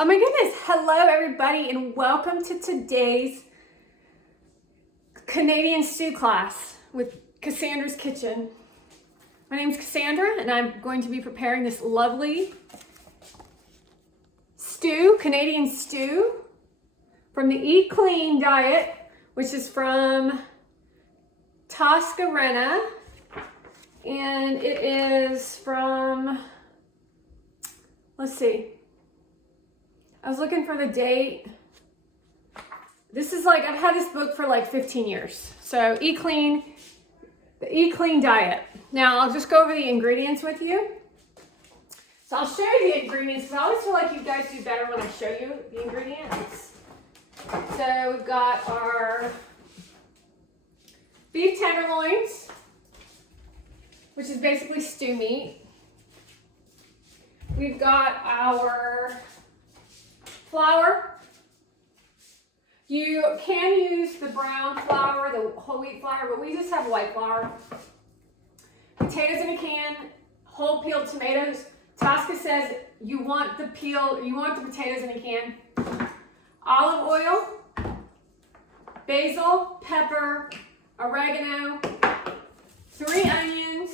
Oh my goodness, hello everybody and welcome to today's Canadian stew class with Cassandra's Kitchen. My name is Cassandra and I'm going to be preparing this lovely stew, Canadian stew from the Eat Clean diet, which is from Toscarena, and it is from, let's see, I was looking for the date. This is like, I've had this book for like 15 years. So Eat Clean, the Eat Clean diet. Now I'll just go over the ingredients with you. So I'll show you the ingredients because I always feel like you guys do better when I show you the ingredients. So we've got our beef tenderloins, which is basically stew meat. We've got our flour. You can use the brown flour, the whole wheat flour, but we just have white flour. Potatoes in a can, whole peeled tomatoes. Tosca says you want the potatoes in a can. Olive oil, basil, pepper, oregano, 3 onions.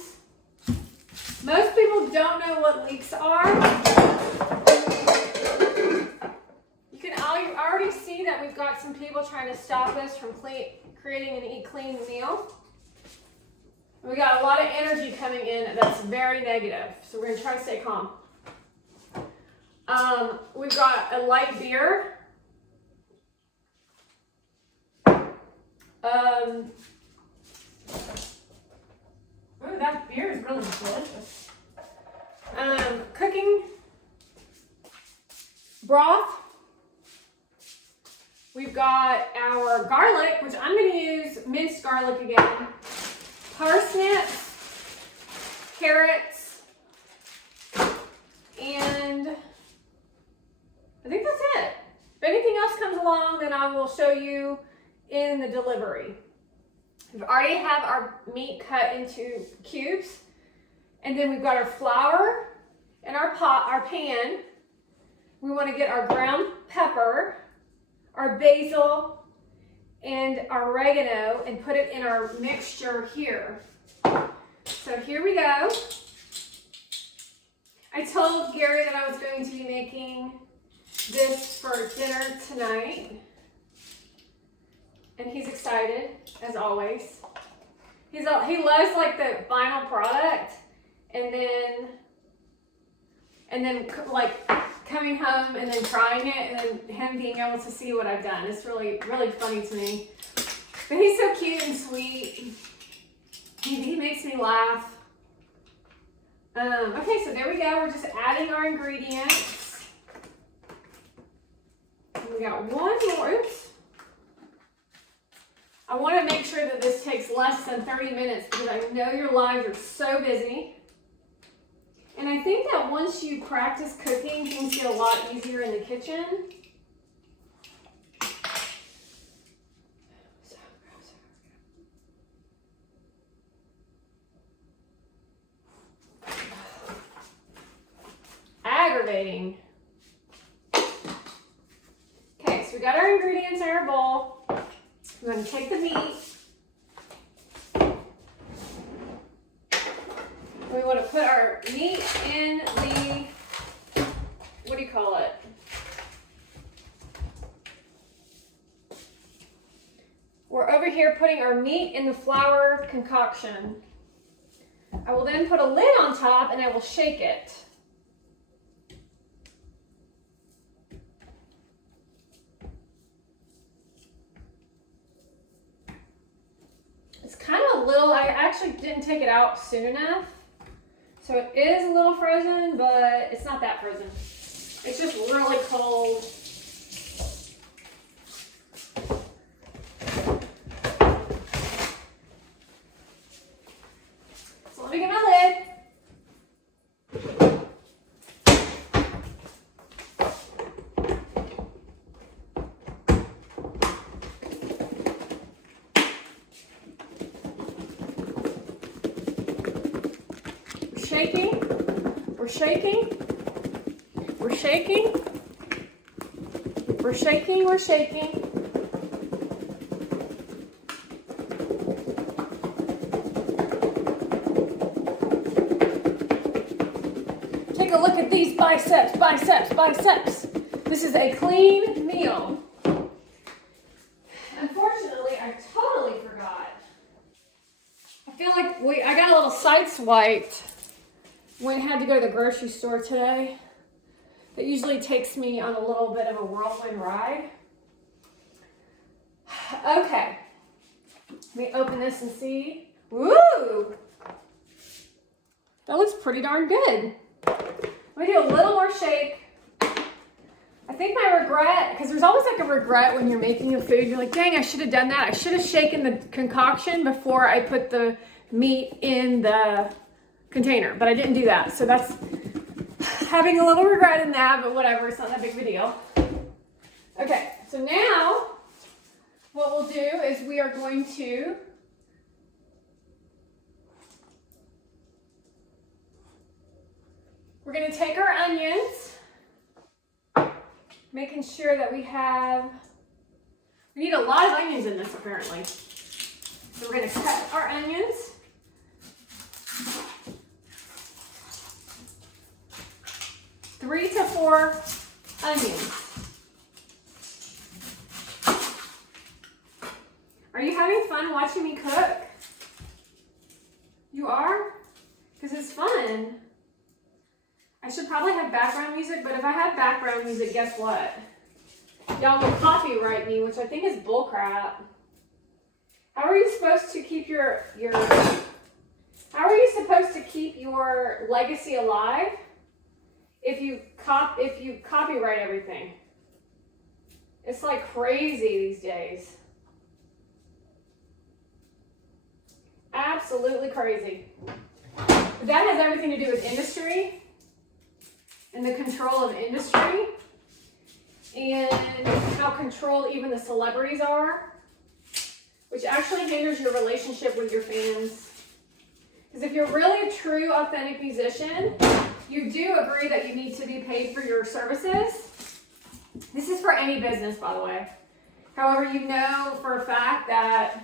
Most people don't know what leeks are. You already see that we've got some people trying to stop us from creating an Eat Clean meal. We got a lot of energy coming in that's very negative, so we're going to try to stay calm. We've got a light beer. Ooh, that beer is really delicious. Cooking broth. We've got our garlic, which I'm going to use minced garlic again. Parsnips, carrots, and I think that's it. If anything else comes along, then I will show you in the delivery. We already have our meat cut into cubes, and then we've got our flour in our pan. We want to get our ground pepper, our basil, and our oregano and put it in our mixture here. So here we go. I told Gary that I was going to be making this for dinner tonight, and he's excited as always. He loves like the final product, and then like coming home and then trying it and then him being able to see what I've done. It's really, really funny to me. But he's so cute and sweet. He makes me laugh. Okay, so there we go. We're just adding our ingredients. And we got one more. Oops. I want to make sure that this takes less than 30 minutes because I know your lives are so busy. And I think that once you practice cooking, things get a lot easier in the kitchen. Aggravating. Okay, so we got our ingredients in our bowl. We're going to take the meat. We want to put our meat in the, what do you call it? We're over here putting our meat in the flour concoction. I will then put a lid on top and I will shake it. It's kind of a little, I actually didn't take it out soon enough. So it is a little frozen, but it's not that frozen. It's just really cold. So let me get my lid. We're shaking, we're shaking, We're shaking, we're shaking. Take a look at these biceps, biceps, biceps. This is a clean meal. Unfortunately, I totally forgot. I feel like I got a little sideswiped when I had to go to the grocery store today. It usually takes me on a little bit of a whirlwind ride. Okay, let me open this and see. Woo! That looks pretty darn good. Let me do a little more shake. I think my regret, because there's always like a regret when you're making a food. You're like, dang, I should have done that. I should have shaken the concoction before I put the meat in the container, but I didn't do that. So that's having a little regret in that, but whatever, it's not that big of a deal. Okay, so now what we'll do is we're going to take our onions, making sure that we need a lot of onions in this apparently. So we're going to cut our onions. Three to 4 onions. Are you having fun watching me cook? You are? Because it's fun. I should probably have background music, but if I have background music, guess what? Y'all will copyright me, which I think is bullcrap. How are you supposed to keep your legacy alive if you copyright everything? It's like crazy these days. Absolutely crazy. But that has everything to do with industry and the control of industry and how controlled even the celebrities are, which actually hinders your relationship with your fans. Because if you're really a true, authentic musician, you do agree that you need to be paid for your services. This is for any business, by the way. However, you know for a fact that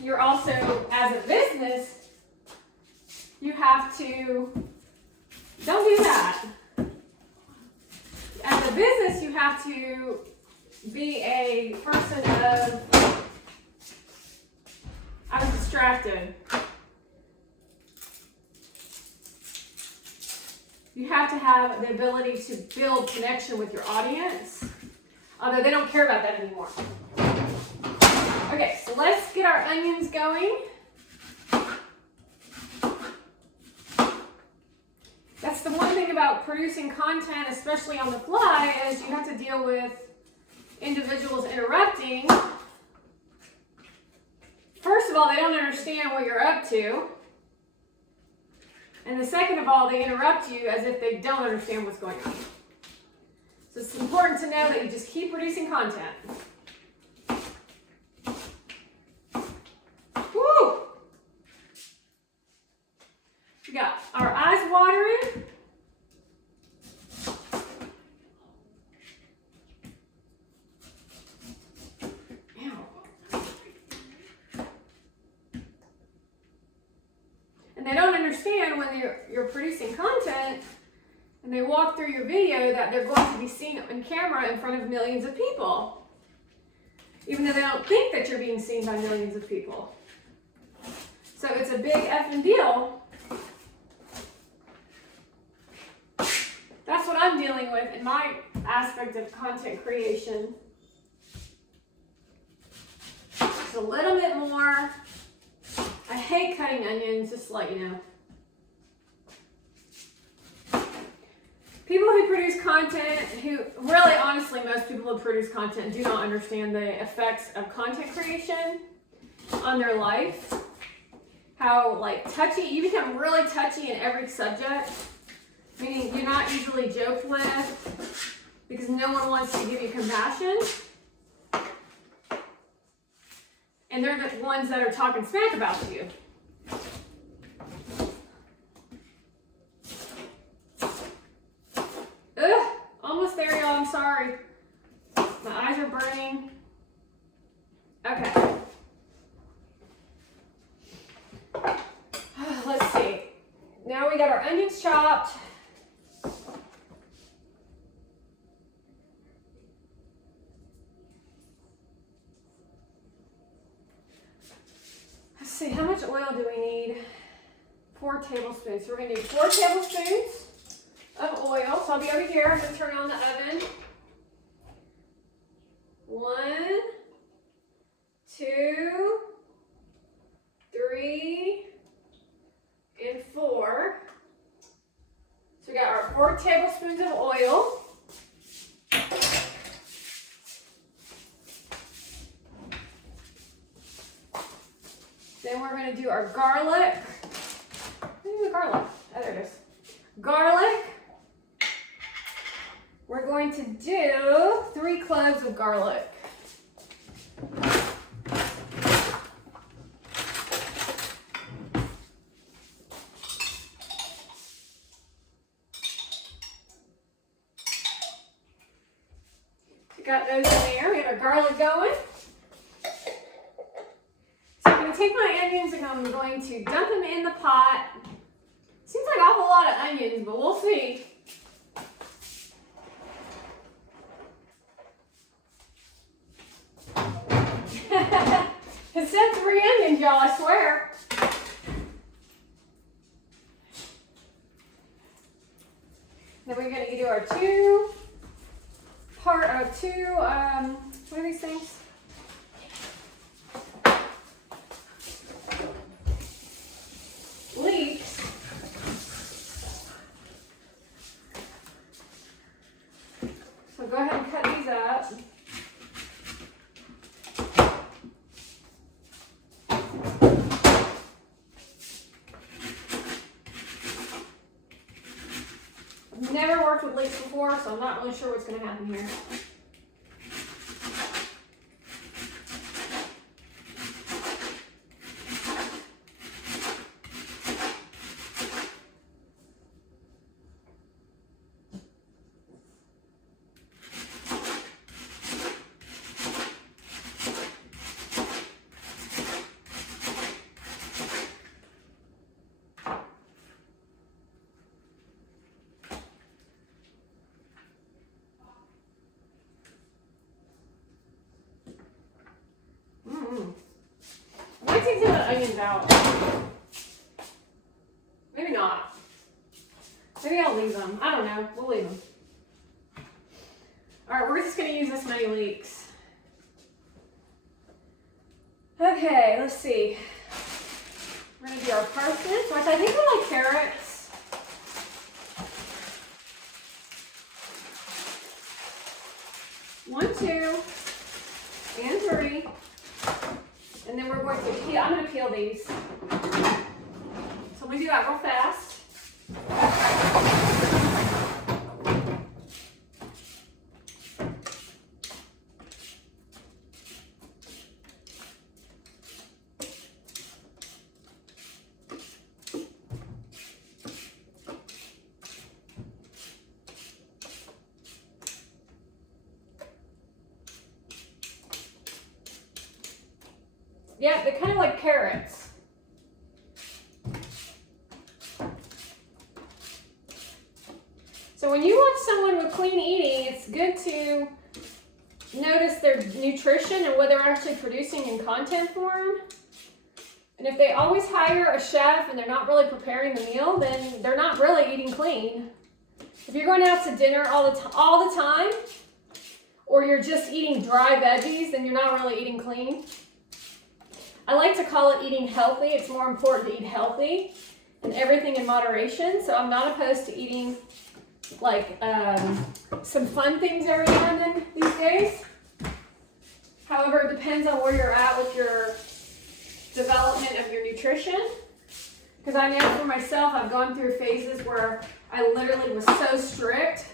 you're also, as a business, you have to, don't do that. As a business, you have to be a person of, I was distracted. You have to have the ability to build connection with your audience, although they don't care about that anymore. Okay, so let's get our onions going. That's the one thing about producing content, especially on the fly, is you have to deal with individuals interrupting. First of all, they don't understand what you're up to. And the second of all, they interrupt you as if they don't understand what's going on. So it's important to know that you just keep producing content. Woo! We got our eyes watering. And they don't understand when you're producing content and they walk through your video that they're going to be seen on camera in front of millions of people, even though they don't think that you're being seen by millions of people. So it's a big effing deal. That's what I'm dealing with in my aspect of content creation. Just a little bit more. I hate cutting onions, just to let you know. People who produce content, who really honestly, most people who produce content do not understand the effects of content creation on their life. How like touchy, you become really touchy in every subject, meaning you're not easily joked with because no one wants to give you compassion. And they're the ones that are talking smack about you. Ugh, almost there, y'all. I'm sorry. My eyes are burning. Okay. Let's see. Now we got our onions chopped. Let's see, how much oil do we need? 4 tablespoons. So we're going to do 4 tablespoons of oil. So I'll be over here. I'm going to turn on the oven. 1, 2, 3, and 4. So we got our 4 tablespoons of oil. Then we're going to do our garlic. Where's the garlic? Oh, there it is. Garlic. We're going to do 3 cloves of garlic. We got those in there. We got our garlic going. So I'm going to take my onions and I'm going to dump them in the pot. Seems like an awful lot of onions, but we'll see. It said 3 onions, y'all, I swear. Then we're going to do our what are these things? Leeks. So go ahead and cut these up. I've never worked with leeks before, so I'm not really sure what's going to happen here. I might take some of the onions out. Maybe not. Maybe I'll leave them. I don't know. We'll leave them. Alright, we're just going to use this many leeks. Okay, let's see. We're going to do our parsnips, which I think are like carrots. One, 2, and 3. And then we're going to peel. I'm going to peel these. So I'm going to do that real fast. Yeah, they're kind of like carrots. So when you watch someone with clean eating, it's good to notice their nutrition and what they're actually producing in content form. And if they always hire a chef and they're not really preparing the meal, then they're not really eating clean. If you're going out to dinner all the time, or you're just eating dry veggies, then you're not really eating clean. I like to call it eating healthy. It's more important to eat healthy and everything in moderation. So I'm not opposed to eating like some fun things every now and then these days. However, it depends on where you're at with your development of your nutrition. Because I know for myself, I've gone through phases where I literally was so strict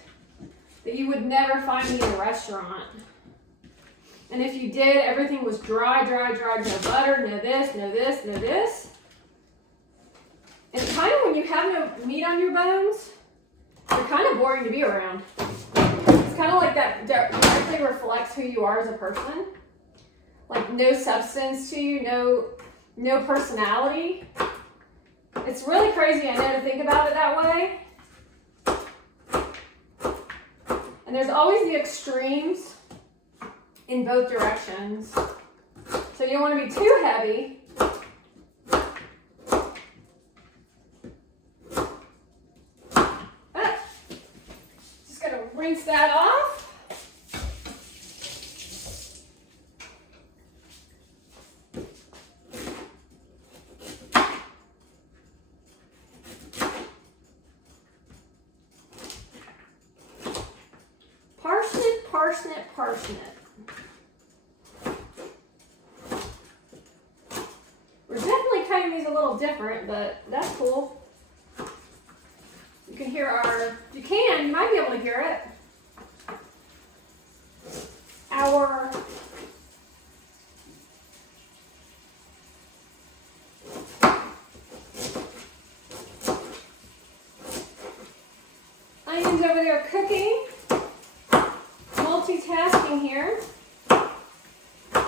that you would never find me in a restaurant. And if you did, everything was dry, no butter, no this, no this, no this. And kind of when you have no meat on your bones, they're kind of boring to be around. It's kind of like that directly reflects who you are as a person. Like no substance to you, no personality. It's really crazy, I know, to think about it that way. And there's always the extremes in both directions. So you don't want to be too heavy. Just going to rinse that off. Parsnip. We're definitely cutting these a little different, but that's cool. You can hear you might be able to hear it. Our onions over there cooking. Multitasking here,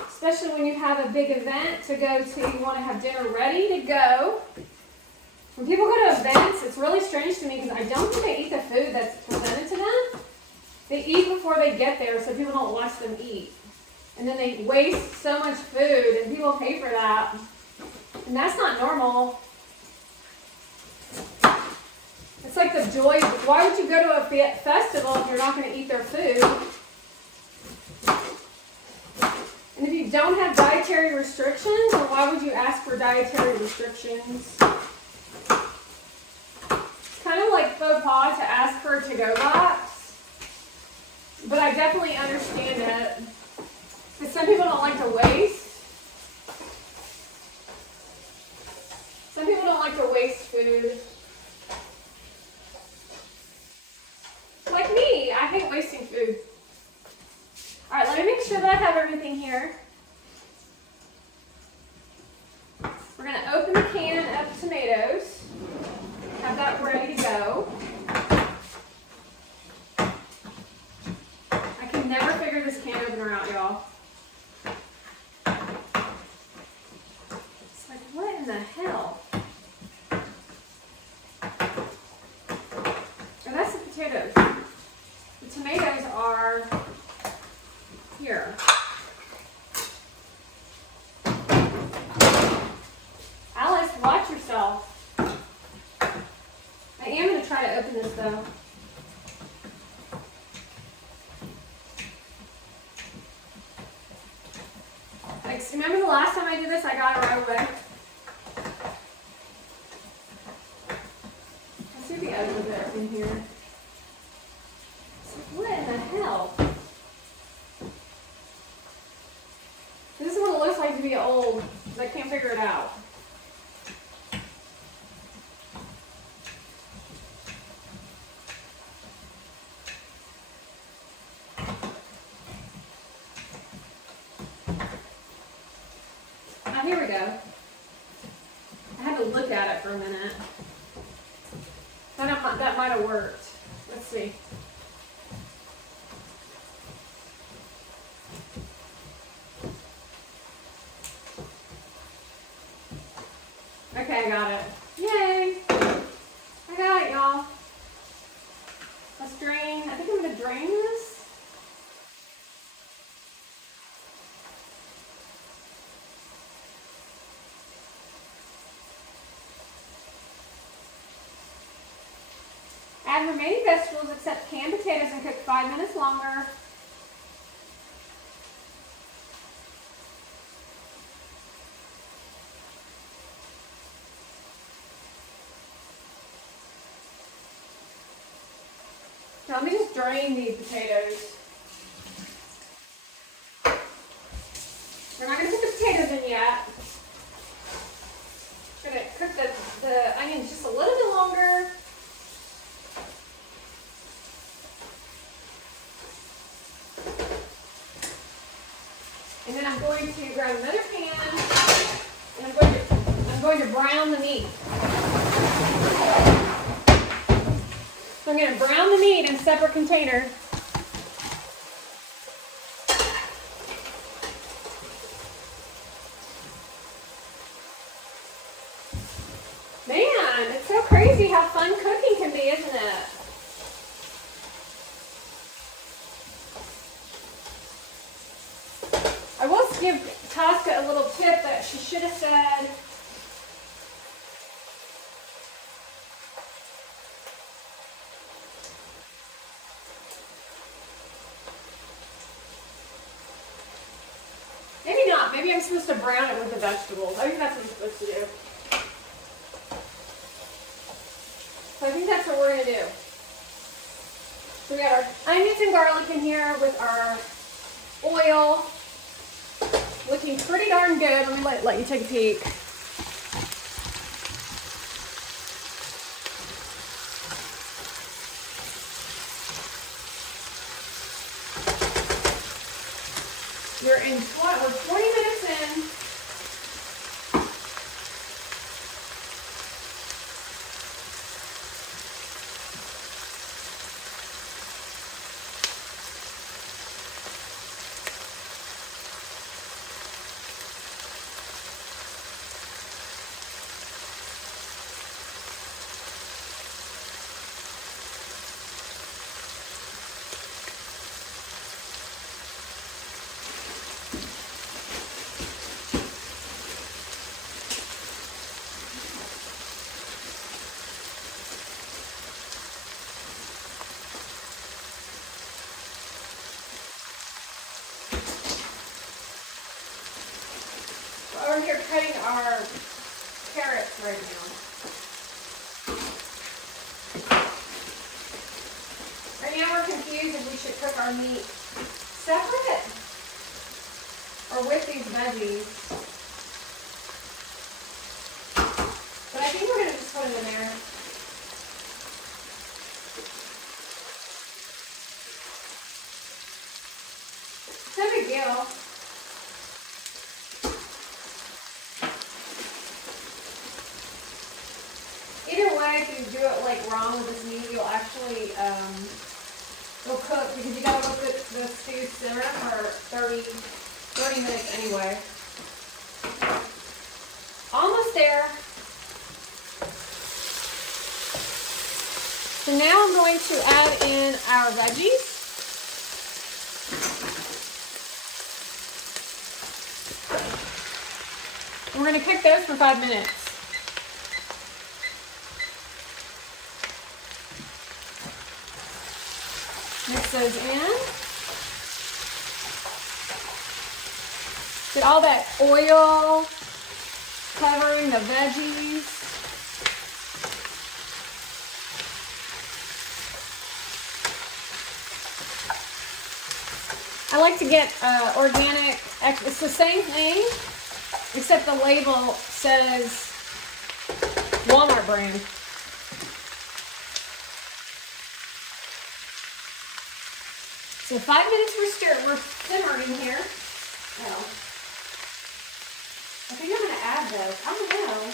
especially when you have a big event to go to, you want to have dinner ready to go. When people go to events, it's really strange to me because I don't think they eat the food that's presented to them. They eat before they get there so people don't watch them eat. And then they waste so much food and people pay for that. And that's not normal. It's like the joy. Why would you go to a festival if you're not going to eat their food? And if you don't have dietary restrictions, then why would you ask for dietary restrictions? It's kind of like faux pas to ask for a to-go box. But I definitely understand it. Because some people don't like to waste. Some people don't like to waste food. Like me, I hate wasting food. All right, let me make sure that I have everything here. We're going to open the can of tomatoes. Have that ready to go. I can never figure this can opener out, y'all. It's like, what in the hell? Oh, that's the potatoes. The tomatoes are here. Alice, watch yourself. I am going to try to open this though. Like, remember the last time I did this, I got it right away. Let's see the other bit in here. It's like, what in the hell? This is what it looks like to be old, because I can't figure it out. Here we go. I had to look at it for a minute. That might have worked. Let's see. Okay, I got it. Yay! I got it, y'all. Let's drain. I think I'm going to drain this. Add remaining vegetables except canned potatoes and cook 5 minutes longer. Now let me just drain these potatoes. We're not going to put the potatoes in yet. We're going to cook the onions just a little bit longer. And then I'm going to grab another pan and I'm going to brown the meat. So I'm going to brown the meat in a separate container. give Tosca a little tip that she should have said. Maybe not. Maybe I'm supposed to brown it with the vegetables. I think that's what I'm supposed to do. So I think that's what we're going to do. So we got our onions and garlic in here with our oil. Looking pretty darn good. Let me let you take a peek. We're 20 minutes in. We're here cutting our carrots right now. Right now we're confused if we should cook our meat separate or with these veggies. But I think we're going to just put it in there. It's no big deal. Either way, if you do it like wrong with this meat, you'll actually it'll cook because you gotta let the stew simmer for 30 minutes anyway. Almost there. So now I'm going to add in our veggies. And we're going to cook those for 5 minutes. Mix those in. Get all that oil covering the veggies. I like to get organic. It's the same thing, except the label says Walmart brand. So 5 minutes we're simmering here. Oh. I think I'm going to add those. I don't know.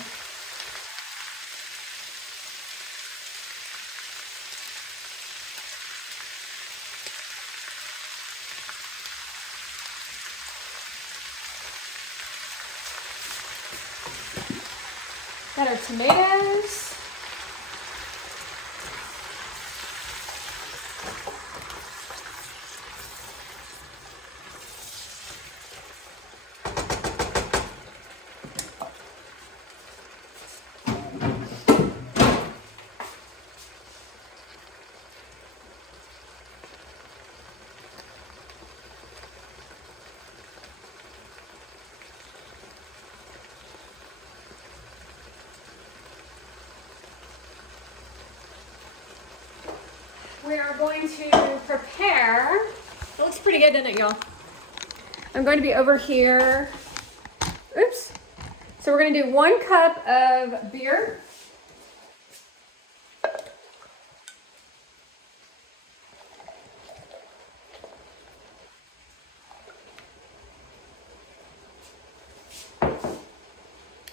Got our tomatoes. We are going to prepare. It looks pretty good, doesn't it, y'all? I'm going to be over here. Oops. So we're going to do 1 cup of beer.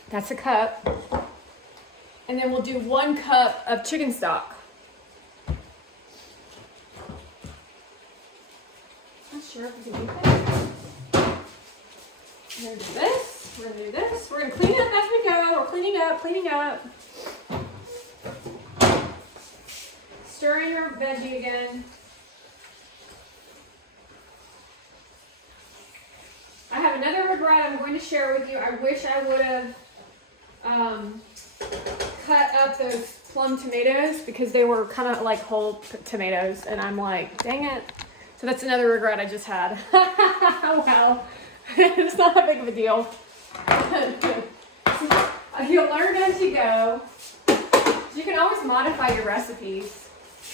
That's a cup. And then we'll do 1 cup of chicken stock. Sure if we can do that. We're going to do this. We're going to do this. We're going to clean up as we go. We're cleaning up. Stir in your veggie again. I have another going to share with you. I wish I would have cut up those plum tomatoes because they were kind of like whole tomatoes, and I'm like, dang it. So that's another regret I just had. Well, it's not that big of a deal. You'll learn as you go. You can always modify your recipes.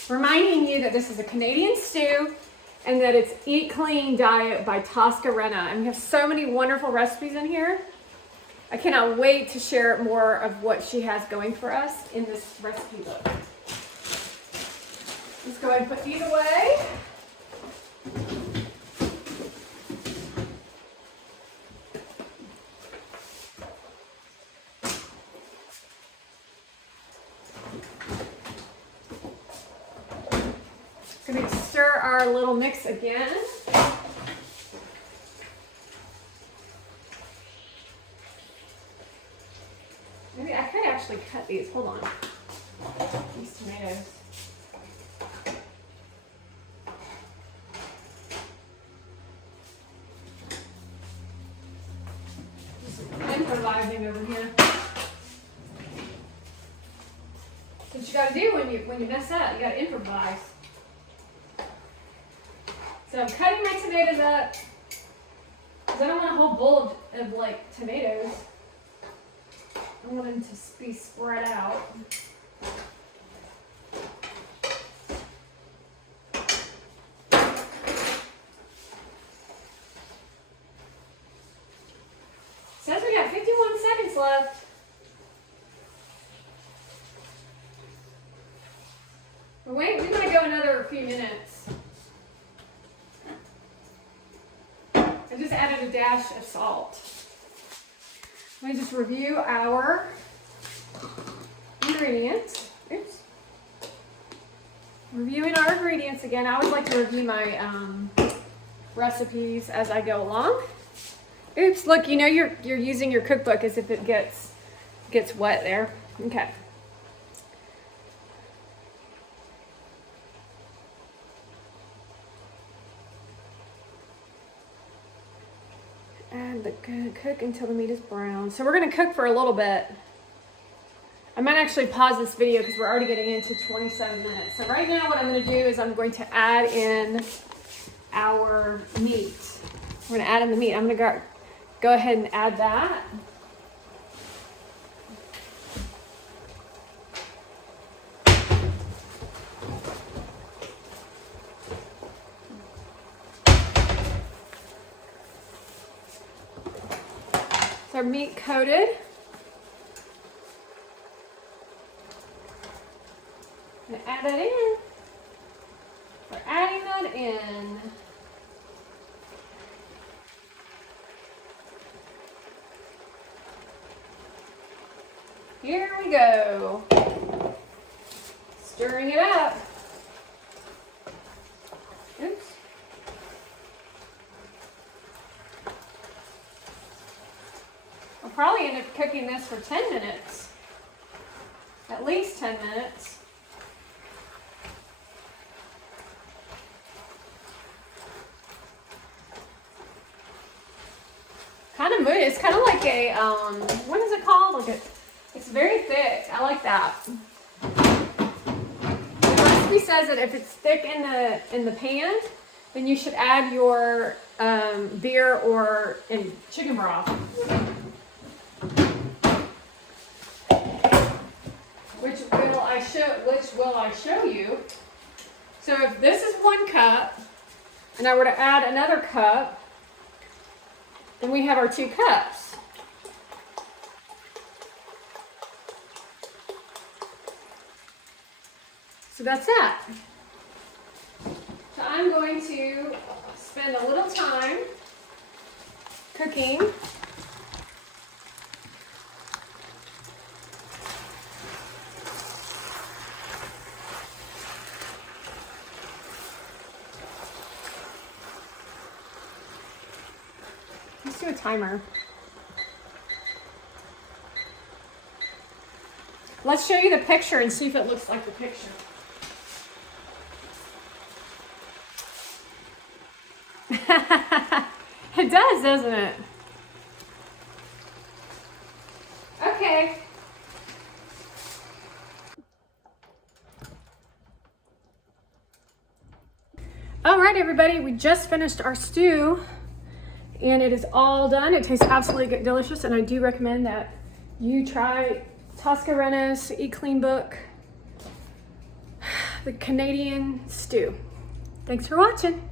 Reminding you that this is a Canadian stew and that it's Eat Clean Diet by Tosca Renna. And we have so many wonderful recipes in here. I cannot wait to share more of what she has going for us in this recipe book. Let's go ahead and put these away. Going to stir our little mix again. Maybe I could actually cut these. Hold on. These tomatoes. Just improvising over here. That's what you got to do when you mess up. You got to improvise. So I'm cutting my tomatoes up because I don't want a whole bowl of like tomatoes. I want them to be spread out. Says we got 51 seconds left. But wait, we're going to go another few minutes. I just added a dash of salt. Let me just review our ingredients. Oops. Reviewing our ingredients again. I always like to review my recipes as I go along. Oops, look, you know you're using your cookbook as if it gets wet there. Okay. And cook until the meat is brown. So we're gonna cook for a little bit. I might actually pause this video because we're already getting into 27 minutes. So right now what I'm gonna do is I'm going to add in our meat. We're gonna add in the meat. I'm gonna go ahead and add that. Our meat coated. I'm gonna add that in. We're adding that in. Here we go. Stirring it up. Oops. I'll probably end up cooking this for 10 minutes. At least 10 minutes. Kind of moody. It's kind of like a, what is it called? Like it's very thick. I like that. The recipe says that if it's thick in the pan, then you should add your beer or chicken broth. Which will I show you? So if this is 1 cup, and I were to add another cup, then we have our 2 cups. So that's that. So I'm going to spend a little time cooking Let's do a timer. Let's show you the picture and see if it looks like the picture. It does, doesn't it? Okay. All right, everybody, we just finished our stew and it is all done. It tastes absolutely delicious, and I do recommend that you try Toscarena's Eat Clean book, the Canadian stew. Thanks for watching.